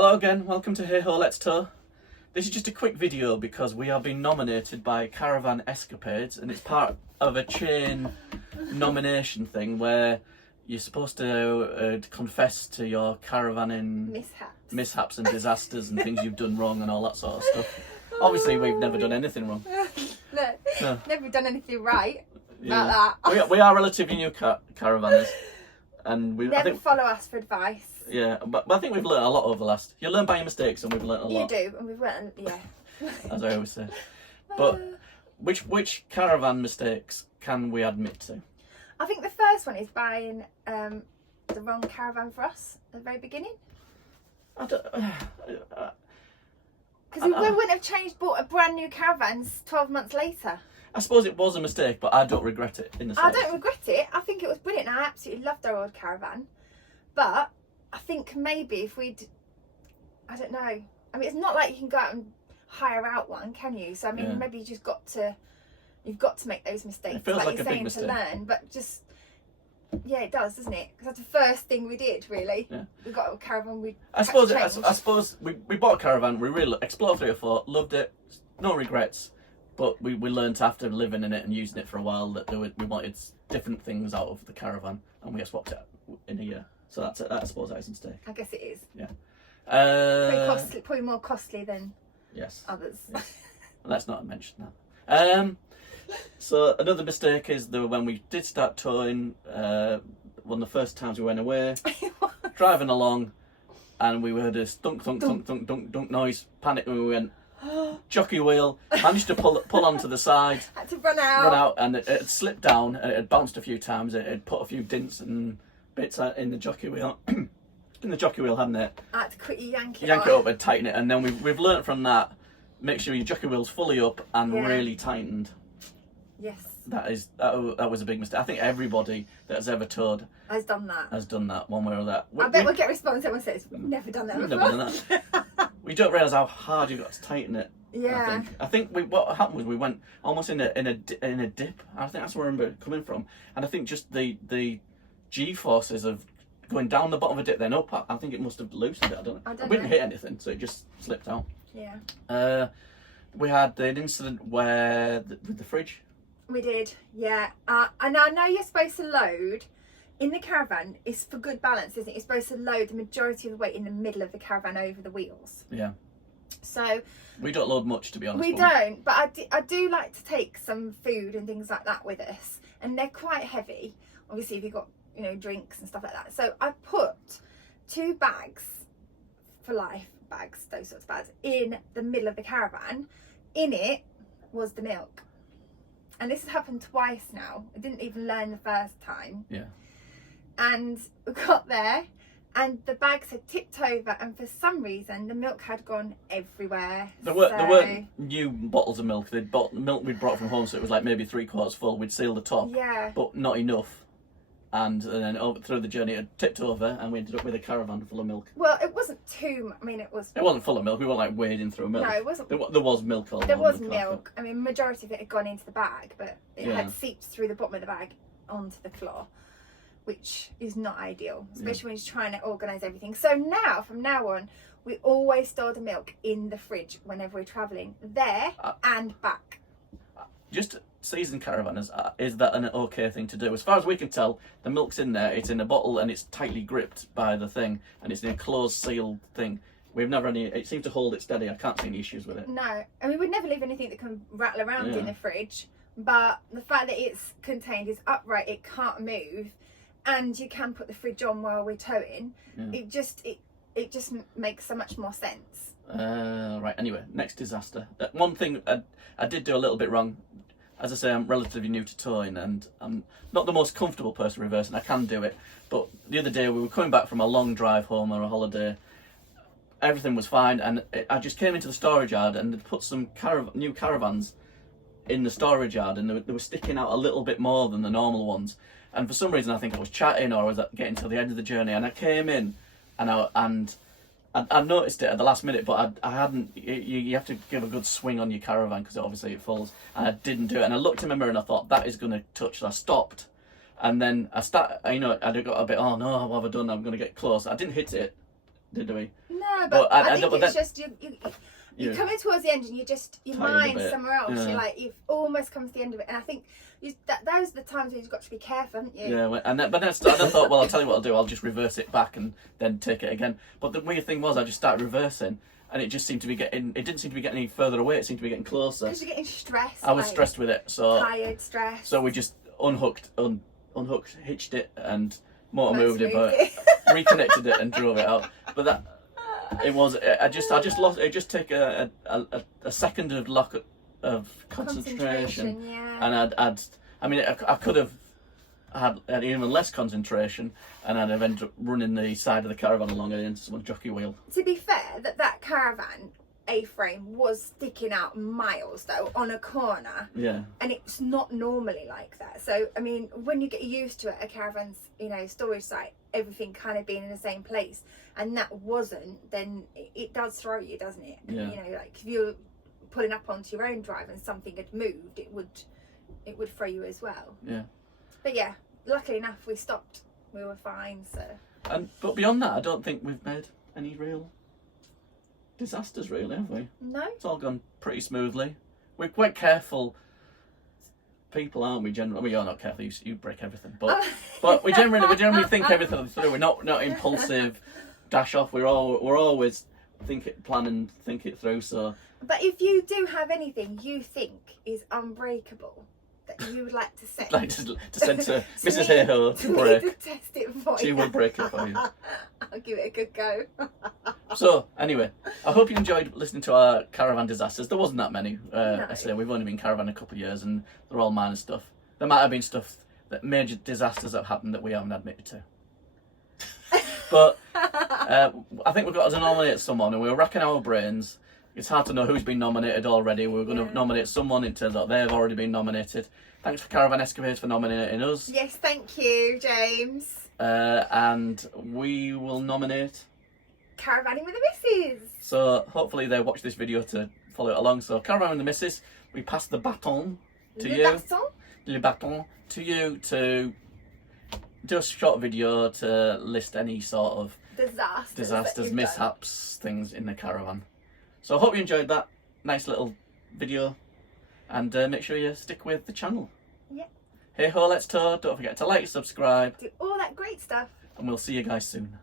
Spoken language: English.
Hello again, welcome to Hey Ho Let's Tour. This is just a quick video because we have been nominated by Caravan Escapades, and it's part of a chain nomination thing where you're supposed to confess to your caravanning mishaps and disasters and things you've done wrong and all that sort of stuff. Obviously we've never done anything wrong. No. Never done anything right Yeah. about that. We are relatively new caravanners, and I think follow us for advice. Yeah, but I think we've learned a lot over the last. You learn by your mistakes, and we've learned a lot. You do, and we've learned, yeah. As I always say. But which caravan mistakes can we admit to? I think the first one is buying the wrong caravan for us at the very beginning. Because we wouldn't have bought a brand new caravan 12 months later. I suppose it was a mistake, but I don't regret it in the I slightest. don't regret it. I think it was brilliant. I absolutely loved our old caravan. But I think maybe if we'd, I don't know. I mean, it's not like you can go out and hire out one, can you? So I mean, maybe you've got to make those mistakes. It feels like you're a big saying, mistake. to learn, but just, yeah, it does, doesn't it? Because that's the first thing we did, really. Yeah. We got a caravan. I suppose we bought a caravan. We really explored 3 or 4, loved it, no regrets. But we learned after living in it and using it for a while that we wanted different things out of the caravan, and we swapped it in a year. So that's I suppose that is a mistake. I guess it is. Yeah. Probably more costly than others. Yes. Let's not mention that. So another mistake is when we did start touring, one of the first times we went away, driving along, and we heard this thunk, thunk, thunk, thunk, thunk, thunk noise. Panicked when we went, jockey wheel, managed to pull onto the side. Had to run out, and it had slipped down, and it had bounced a few times. It had put a few dints and bits in the jockey wheel. In the jockey wheel, hadn't it? I had to quickly yank it up and tighten it, and then we've learnt from that. Make sure your jockey wheel's fully up and really tightened. Yes. That was a big mistake. I think everybody that has ever toured has done that one way or that. I bet we'll get a response. Someone says, "We've never done that before." Never done that. We don't realise how hard you got to tighten it. Yeah. I think what happened was we went almost in a dip. I think that's where I remember it coming from. And I think just the G forces of going down the bottom of a dip then up, I think it must have loosened it. I don't know. We didn't hit anything, so it just slipped out. Yeah. We had an incident where with the fridge. We did, yeah. And I know you're supposed to load in the caravan. It's for good balance, isn't it? You're supposed to load the majority of the weight in the middle of the caravan over the wheels. Yeah. So we don't load much, to be honest. We don't, but I do like to take some food and things like that with us, and they're quite heavy. Obviously, if you've got drinks and stuff like that. So I put 2 bags for life bags, those sorts of bags, in the middle of the caravan. In it was the milk. And this has happened twice now. I didn't even learn the first time. Yeah. And we got there, and the bags had tipped over, and for some reason the milk had gone everywhere. There weren't new bottles of milk. They'd bought the milk we'd brought from home, so it was like maybe 3/4 full. We'd sealed the top, but not enough. And then through the journey, it tipped over, and we ended up with a caravan full of milk. Well, it wasn't too. I mean, it was. It wasn't full of milk. We weren't like wading through milk. No, it wasn't. There was milk all. There was milk. I mean, majority of it had gone into the bag, but it had seeped through the bottom of the bag onto the floor, which is not ideal, especially when you're trying to organise everything. So now, from now on, we always store the milk in the fridge whenever we're travelling, there and back. Just seasoned caravanners, is that an okay thing to do? As far as we can tell, the milk's in there, it's in a bottle, and it's tightly gripped by the thing, and it's in a closed, sealed thing. We've never it seems to hold it steady. I can't see any issues with it. No, I mean, we'd never leave anything that can rattle around in the fridge, but the fact that it's contained is upright, it can't move, and you can put the fridge on while we're towing. It just makes so much more sense. Right, anyway, next disaster. One thing I did do a little bit wrong. As I say, I'm relatively new to towing, and I'm not the most comfortable person reversing. I can do it, but the other day we were coming back from a long drive home or a holiday. Everything was fine, and I just came into the storage yard and they'd put some new caravans in the storage yard, and they were sticking out a little bit more than the normal ones. And for some reason, I think I was chatting or I was getting to the end of the journey, and I came in, and I noticed it at the last minute, but I hadn't. You have to give a good swing on your caravan because obviously it falls, and I didn't do it. And I looked in my mirror and I thought that is going to touch. So I stopped, and then I got a bit. Oh no, what have I done? I'm going to get close. I didn't hit it, did we? No, but I think it's just you're Yeah. coming towards the end and your Tired a mind's bit. somewhere else. Yeah. You're like, you've almost come to the end of it. And I think those are the times where you've got to be careful, haven't you? Yeah, but then I thought, well, I'll tell you what I'll do. I'll just reverse it back and then take it again. But the weird thing was, I just started reversing, and it just seeed to be getting. It didn't seem to be getting any further away. It seemed to be getting closer. Because you're getting stressed. I was like, stressed with it, so tired, stressed. so we just unhooked, hitched it, and motor moved it, but reconnected it and drove it out. But that it was. I just lost. It just took a second of concentration, yeah. and I could have had even less concentration, and I'd have ended up running the side of the caravan along into someone's jockey wheel. To be fair, that caravan A-frame was sticking out miles though on a corner. Yeah. And it's not normally like that. So I mean, when you get used to it, a caravan's storage site, everything kind of being in the same place, and that wasn't, then it does throw you, doesn't it? Yeah. Like if you're pulling up onto your own drive and something had moved, it would throw you as well. Yeah. But yeah, luckily enough, we stopped. We were fine. So. But beyond that, I don't think we've made any real disasters, really, have we? No. It's all gone pretty smoothly. We're quite careful people, aren't we? Generally, well, you're not careful. You break everything, but we generally think everything through. We're not impulsive, dash off. We're always think it through. So. But if you do have anything you think is unbreakable that you would like to send, like to send to Mrs. Hayho to break, to test it for she you. will break it for you. I'll give it a good go. So anyway, I hope you enjoyed listening to our caravan disasters. There wasn't that many. No. I say we've only been caravan a couple of years, and they're all minor stuff. There might have been stuff major disasters that have happened that we haven't admitted to. But I think we've got to nominate someone, and we were racking our brains. It's hard to know who's been nominated already. We're going to nominate someone. It turns out they've already been nominated. Thanks for Caravan Escapades for nominating us. Yes, thank you, James. And we will nominate Caravanning with the Misses. So hopefully they watch this video to follow it along. So Caravan with the Misses, we pass the baton to Le baton to you to do a short video to list any sort of disasters, mishaps, things in the caravan. So I hope you enjoyed that nice little video, and make sure you stick with the channel. Yeah. Hey ho, let's tour. Don't forget to like, subscribe. Do all that great stuff. And we'll see you guys soon.